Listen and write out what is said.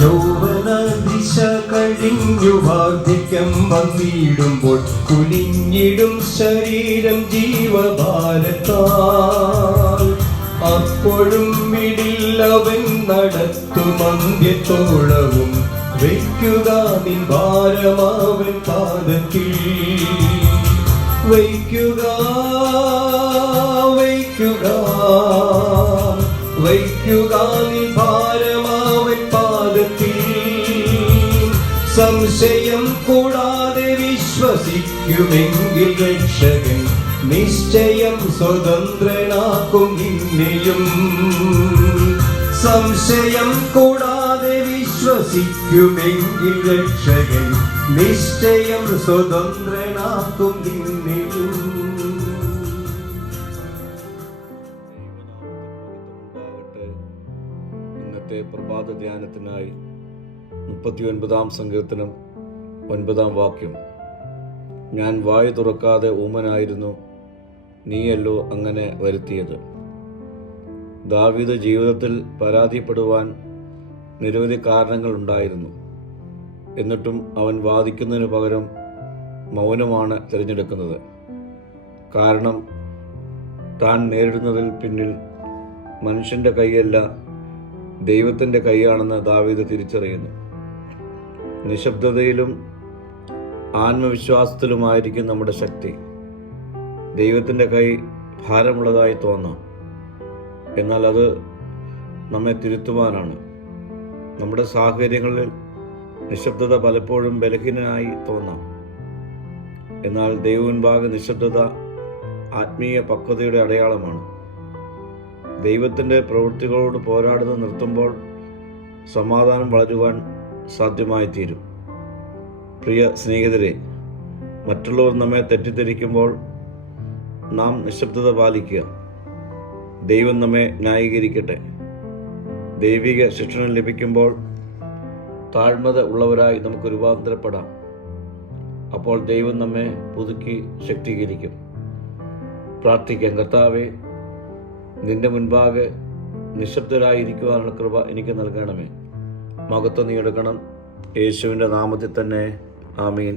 യൗവന ദിശ കഴിഞ്ഞു വാർദ്ധക്യം വന്നിടുമ്പോൾ കുനിഞ്ഞിടും ശരീരം ജീവഭാരത്താൽ. അപ്പോഴും വിടില്ലവൻ നടത്തും അന്ത്യത്തോളവും. വയ്ക്കുക നിൻ ഭാരമാവൻ പാദത്തിൽ. വയ്ക്കുക വയ്ക്കുക വയ്ക്കുക നിൻ ഭാരമാവൻ പാദത്തിൽ. സംശയം കൂടാതെ വിശ്വസിക്കുമെങ്കിൽ രക്ഷകൻ നിശ്ചയം സ്വതന്ത്രനാക്കും നിന്നെയും. സംശയം കൂടാതെ വിശ്വസിക്കുമെങ്കിൽ രക്ഷകൻ നിശ്ചയം സ്വതന്ത്രനാക്കും നിന്നെയും. ഇന്നത്തെ പ്രഭാത ധ്യാനത്തിനായി 39-ാം സങ്കീർത്തനം 9-ാം വാക്യം. ഞാൻ വായു തുറക്കാതെ ഊമനായിരുന്നു, നീയല്ലോ അങ്ങനെ വരുത്തിയത്. ദാവീദ് ജീവിതത്തിൽ പരാതിപ്പെടുവാൻ നിരവധി കാരണങ്ങളുണ്ടായിരുന്നു. എന്നിട്ടും അവൻ വാദിക്കുന്നതിന് പകരം മൗനമാണ് തിരഞ്ഞെടുക്കുന്നത്. കാരണം താൻ നേരിടുന്നതിൽ പിന്നിൽ മനുഷ്യൻ്റെ കൈയല്ല, ദൈവത്തിൻ്റെ കൈയാണെന്ന് ദാവീദ് തിരിച്ചറിയുന്നു. നിശബ്ദതയിലും ആത്മവിശ്വാസത്തിലുമായിരിക്കും നമ്മുടെ ശക്തി. ദൈവത്തിൻ്റെ കൈ ഭാരമുള്ളതായി തോന്നാം, എന്നാൽ അത് നമ്മെ തിരുത്തുവാനാണ്. നമ്മുടെ സാഹചര്യങ്ങളിൽ നിശബ്ദത പലപ്പോഴും ബലഹീനനായി തോന്നാം, എന്നാൽ ദൈവമുൻപാകെ നിശബ്ദത ആത്മീയ പക്വതയുടെ അടയാളമാണ്. ദൈവത്തിൻ്റെ പ്രവൃത്തികളോട് പോരാടുന്നത് നിർത്തുമ്പോൾ സമാധാനം വളരുവാൻ സാധ്യമായി തീരും. പ്രിയ സ്നേഹിതരെ, മറ്റുള്ളവർ നമ്മെ തെറ്റിദ്ധരിക്കുമ്പോൾ നാം നിശബ്ദത പാലിക്കുക. ദൈവം നമ്മെ ന്യായീകരിക്കട്ടെ. ദൈവിക ശിക്ഷണം ലഭിക്കുമ്പോൾ താഴ്മത ഉള്ളവരായി നമുക്ക് രൂപാന്തരപ്പെടാം. അപ്പോൾ ദൈവം നമ്മെ പുതുക്കി ശക്തീകരിക്കും. പ്രാർത്ഥിക്കാം. കർത്താവേ, നിന്റെ മുൻപാകെ നിശബ്ദരായിരിക്കുവാനുള്ള കൃപ എനിക്ക് നൽകണമേ. മഹത്വം നീ എടുക്കണം. യേശുവിൻ്റെ നാമത്തിൽ തന്നെ. ആമീൻ.